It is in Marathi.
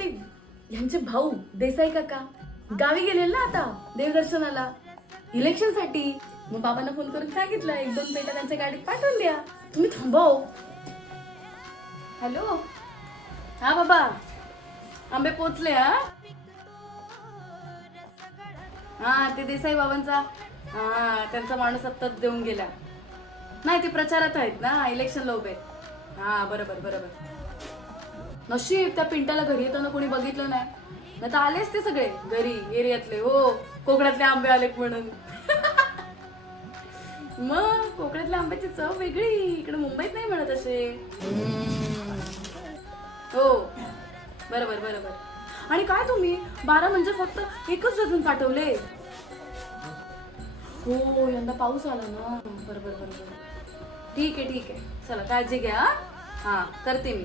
ते यांचे भाऊ देसाई काका गावी गेलेले ना आता देवदर्शनाला इलेक्शन साठी. मग बाबांना फोन करून सांगितलं 1-2 पेट्या त्यांच्या गाडीत पाठवून द्या. तुम्ही थांबाव. हॅलो, हा बाबा, आंबे पोचले. हा ते देसाई बाबांचा त्यांचा माणूस आत्ताच देऊन गेला. नाही ते प्रचारात आहेत ना, इलेक्शनला उभे. हा बरोबर बरोबर. नशीब त्या पिंटाला घरी येताना कोणी बघितलं नाही, नाही तर आलेच ते सगळे घरी एरियातले. हो, कोकणातले आंबे आलेत म्हणून. मग कोकणातल्या आंब्याची चव वेगळी, इकडे मुंबईत नाही मिळत असे. हो बरोबर बरोबर. आणि काय तुम्ही 12 म्हणजे फक्त 1च डझन पाठवले. हो यंदा पाऊस आला ना. बरोबर बरोबर. ठीक आहे ठीक आहे, चला काळजी घ्या. हा करते मी.